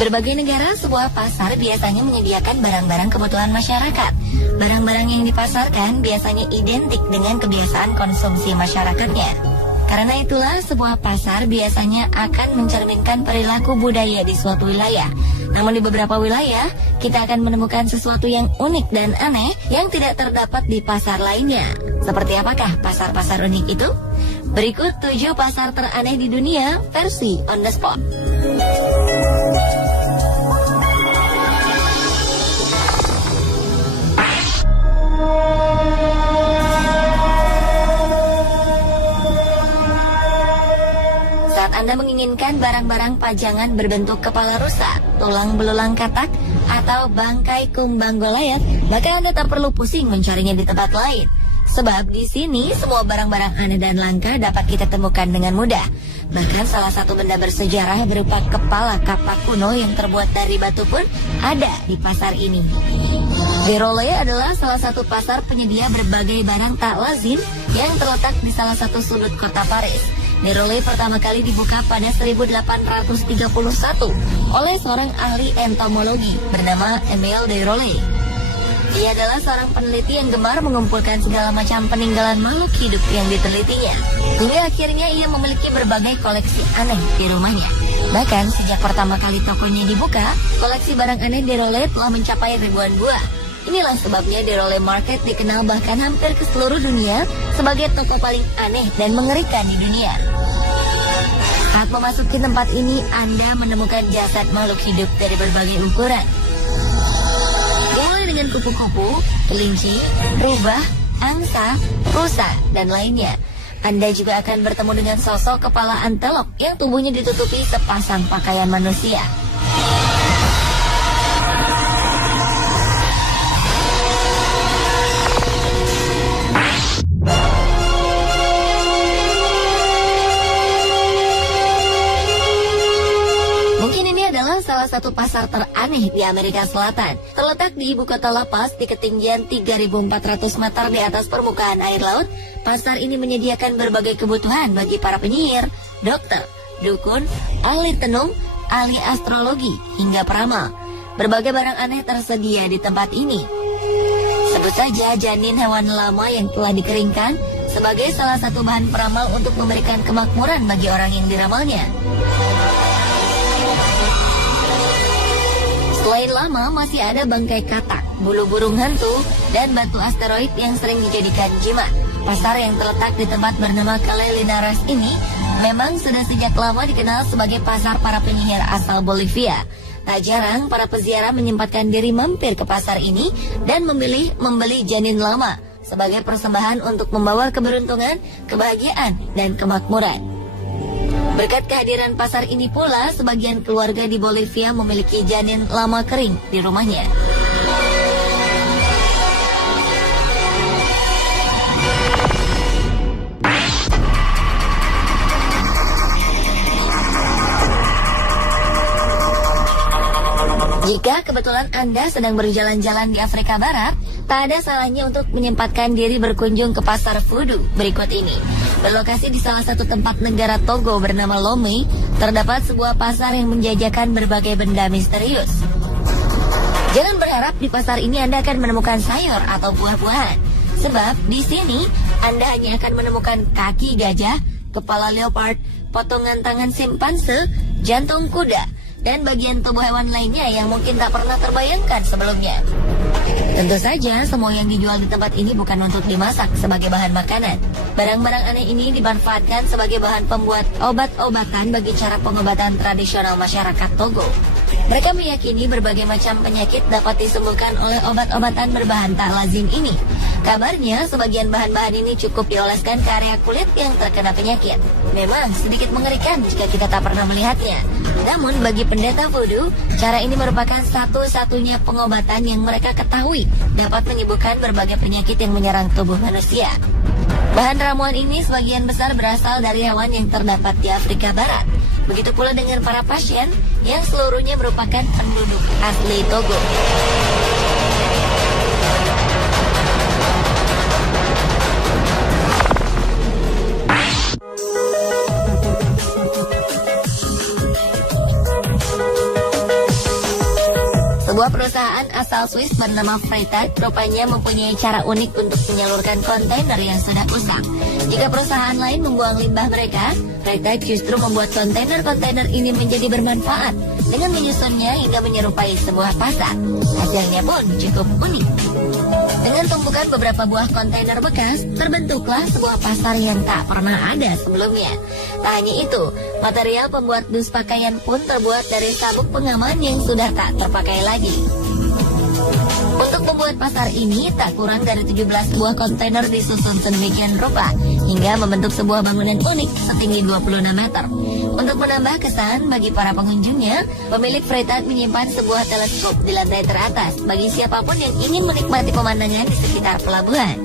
berbagai negara, sebuah pasar biasanya menyediakan barang-barang kebutuhan masyarakat. Barang-barang yang dipasarkan biasanya identik dengan kebiasaan konsumsi masyarakatnya. Karena itulah, sebuah pasar biasanya akan mencerminkan perilaku budaya di suatu wilayah. Namun di beberapa wilayah, kita akan menemukan sesuatu yang unik dan aneh yang tidak terdapat di pasar lainnya. Seperti apakah pasar-pasar unik itu? Berikut 7 pasar teraneh di dunia versi On The Spot. Saat Anda menginginkan barang-barang pajangan berbentuk kepala rusa, tulang belulang katak, atau bangkai kumbang Goliath, maka Anda tak perlu pusing mencarinya di tempat lain. Sebab di sini semua barang-barang aneh dan langka dapat kita temukan dengan mudah. Bahkan salah satu benda bersejarah berupa kepala kapak kuno yang terbuat dari batu pun ada di pasar ini. Déroulé adalah salah satu pasar penyedia berbagai barang tak lazim yang terletak di salah satu sudut kota Paris. Déroulé pertama kali dibuka pada 1831 oleh seorang ahli entomologi bernama Émile Déroulé. Ia adalah seorang peneliti yang gemar mengumpulkan segala macam peninggalan makhluk hidup yang ditelitinya. Hingga akhirnya ia memiliki berbagai koleksi aneh di rumahnya. Bahkan sejak pertama kali tokonya dibuka, koleksi barang aneh Déroulé telah mencapai ribuan buah. Inilah sebabnya Déroulé Market dikenal bahkan hampir ke seluruh dunia sebagai toko paling aneh dan mengerikan di dunia. Saat memasuki tempat ini, Anda menemukan jasad makhluk hidup dari berbagai ukuran. Dimulai dengan kupu-kupu, kelinci, rubah, angsa, rusa, dan lainnya. Anda juga akan bertemu dengan sosok kepala antelop yang tubuhnya ditutupi sepasang pakaian manusia. Salah satu pasar teraneh di Amerika Selatan, terletak di ibu kota La Paz di ketinggian 3.400 meter di atas permukaan air laut. Pasar ini menyediakan berbagai kebutuhan bagi para penyihir, dokter, dukun, ahli tenung, ahli astrologi, hingga peramal. Berbagai barang aneh tersedia di tempat ini. Sebut saja janin hewan lama yang telah dikeringkan sebagai salah satu bahan peramal untuk memberikan kemakmuran bagi orang yang diramalnya. Selain lama, masih ada bangkai katak, bulu burung hantu, dan batu asteroid yang sering dijadikan jimat. Pasar yang terletak di tempat bernama Calle Linares ini memang sudah sejak lama dikenal sebagai pasar para penyihir asal Bolivia. Tak jarang para peziarah menyempatkan diri mampir ke pasar ini dan memilih membeli janin lama sebagai persembahan untuk membawa keberuntungan, kebahagiaan, dan kemakmuran. Berkat kehadiran pasar ini pula, sebagian keluarga di Bolivia memiliki janin lama kering di rumahnya. Jika kebetulan Anda sedang berjalan-jalan di Afrika Barat, tak ada salahnya untuk menyempatkan diri berkunjung ke pasar voodoo berikut ini. Berlokasi di salah satu tempat negara Togo bernama Lomé, terdapat sebuah pasar yang menjajakan berbagai benda misterius. Jangan berharap di pasar ini Anda akan menemukan sayur atau buah-buahan, sebab di sini Anda hanya akan menemukan kaki gajah, kepala leopard, potongan tangan simpanse, jantung kuda, dan bagian tubuh hewan lainnya yang mungkin tak pernah terbayangkan sebelumnya. Tentu saja, semua yang dijual di tempat ini bukan untuk dimasak sebagai bahan makanan. Barang-barang aneh ini dimanfaatkan sebagai bahan pembuat obat-obatan bagi cara pengobatan tradisional masyarakat Togo. Mereka meyakini berbagai macam penyakit dapat disembuhkan oleh obat-obatan berbahan tak lazim ini. Kabarnya, sebagian bahan-bahan ini cukup dioleskan ke area kulit yang terkena penyakit. Memang sedikit mengerikan jika kita tak pernah melihatnya. Namun bagi pendeta voodoo, cara ini merupakan satu-satunya pengobatan yang mereka ketahui dapat menyembuhkan berbagai penyakit yang menyerang tubuh manusia. Bahan ramuan ini sebagian besar berasal dari hewan yang terdapat di Afrika Barat. Begitu pula dengan para pasien yang seluruhnya merupakan penduduk asli Togo. Sebuah perusahaan asal Swiss bernama Freytag rupanya mempunyai cara unik untuk menyalurkan kontainer yang sudah usang. Jika perusahaan lain membuang limbah mereka, Freytag justru membuat kontainer-kontainer ini menjadi bermanfaat dengan menyusunnya hingga menyerupai sebuah pasar. Hasilnya pun cukup unik. Dengan tumpukan beberapa buah kontainer bekas, terbentuklah sebuah pasar yang tak pernah ada sebelumnya. Tak hanya itu, material pembuat dus pakaian pun terbuat dari sabuk pengaman yang sudah tak terpakai lagi. Untuk membuat pasar ini, tak kurang dari 17 buah kontainer disusun sedemikian rupa, hingga membentuk sebuah bangunan unik setinggi 26 meter. Untuk menambah kesan bagi para pengunjungnya, pemilik Freytag menyimpan sebuah teleskop di lantai teratas bagi siapapun yang ingin menikmati pemandangan di sekitar pelabuhan.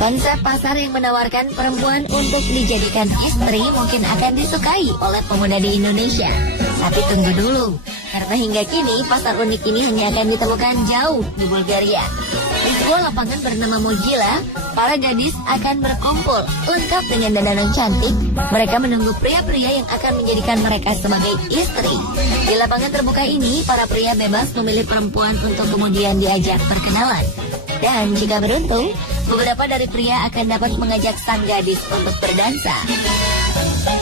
Konsep pasar yang menawarkan perempuan untuk dijadikan istri mungkin akan disukai oleh pemuda di Indonesia. Tapi tunggu dulu, karena hingga kini pasar unik ini hanya akan ditemukan jauh di Bulgaria. Di sebuah lapangan bernama Mogila, para gadis akan berkumpul lengkap dengan dandanan cantik. Mereka menunggu pria-pria yang akan menjadikan mereka sebagai istri. Di lapangan terbuka ini, para pria bebas memilih perempuan untuk kemudian diajak berkenalan. Dan jika beruntung, beberapa dari pria akan dapat mengajak sang gadis untuk berdansa.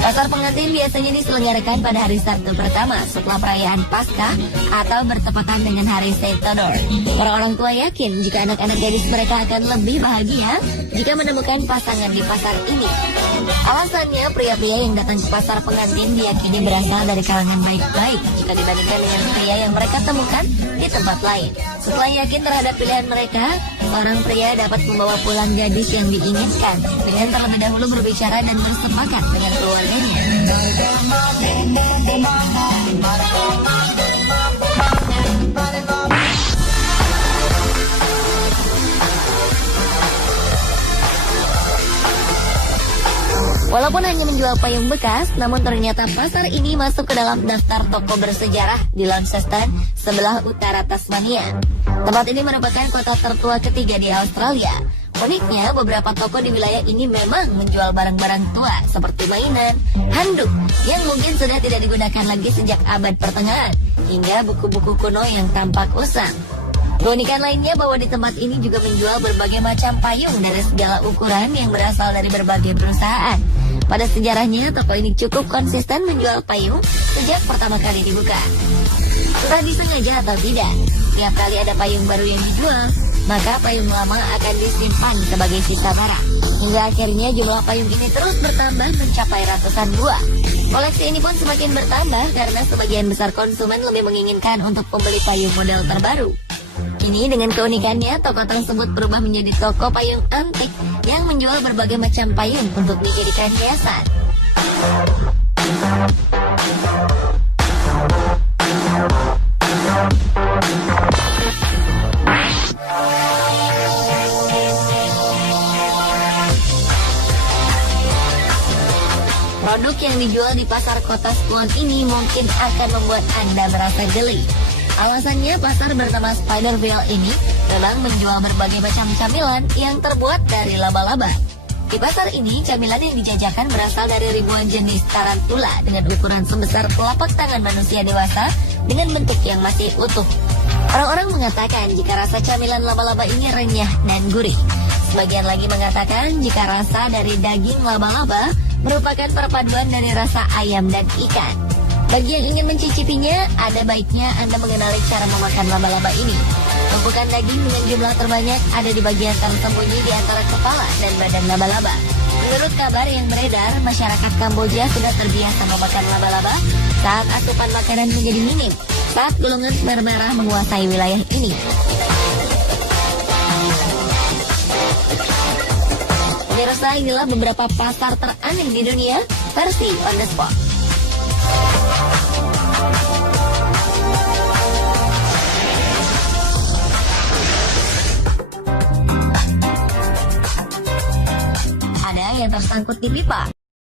Pasar pengantin biasanya diselenggarakan pada hari Sabtu pertama setelah perayaan Paskah atau bertepatan dengan hari Saint Theodore. Para orang tua yakin jika anak-anak gadis mereka akan lebih bahagia jika menemukan pasangan di pasar ini. Alasannya, pria-pria yang datang ke pasar pengantin diyakini berasal dari kalangan baik-baik jika dibandingkan dengan pria yang mereka temukan di tempat lain. Setelah yakin terhadap pilihan mereka, seorang pria dapat membawa pulang gadis yang diinginkan dengan terlebih dahulu berbicara dan bersepakat dengan keluarganya. Walaupun hanya menjual payung bekas, namun ternyata pasar ini masuk ke dalam daftar toko bersejarah di Launceston, sebelah utara Tasmania. Tempat ini merupakan kota tertua ketiga di Australia. Uniknya, beberapa toko di wilayah ini memang menjual barang-barang tua seperti mainan, handuk yang mungkin sudah tidak digunakan lagi sejak abad pertengahan, hingga buku-buku kuno yang tampak usang. Keunikan lainnya bahwa di tempat ini juga menjual berbagai macam payung dari segala ukuran yang berasal dari berbagai perusahaan. Pada sejarahnya, toko ini cukup konsisten menjual payung sejak pertama kali dibuka. Entah disengaja atau tidak, tiap kali ada payung baru yang dijual, maka payung lama akan disimpan sebagai sisa barang. Hingga akhirnya jumlah payung ini terus bertambah mencapai ratusan buah. Koleksi ini pun semakin bertambah karena sebagian besar konsumen lebih menginginkan untuk membeli payung model terbaru. Kini dengan keunikannya, toko tersebut berubah menjadi toko payung antik yang menjual berbagai macam payung untuk dijadikan hiasan. Produk yang dijual di pasar kota Swan ini mungkin akan membuat Anda merasa geli. Alasannya, pasar bernama Spiderville ini memang menjual berbagai macam camilan yang terbuat dari laba-laba. Di pasar ini, camilan yang dijajakan berasal dari ribuan jenis tarantula dengan ukuran sebesar telapak tangan manusia dewasa dengan bentuk yang masih utuh. Orang-orang mengatakan jika rasa camilan laba-laba ini renyah dan gurih. Sebagian lagi mengatakan jika rasa dari daging laba-laba merupakan perpaduan dari rasa ayam dan ikan. Bagi yang ingin mencicipinya, ada baiknya Anda mengenali cara memakan laba-laba ini. Tumpukan daging dengan jumlah terbanyak ada di bagian tersembunyi di antara kepala dan badan laba-laba. Menurut kabar yang beredar, masyarakat Kamboja sudah terbiasa memakan laba-laba saat asupan makanan menjadi minim, saat golongan merah menguasai wilayah ini. Pemirsa, inilah beberapa pasar teraneh di dunia versi on the spot. Ada yang tersangkut di pipa.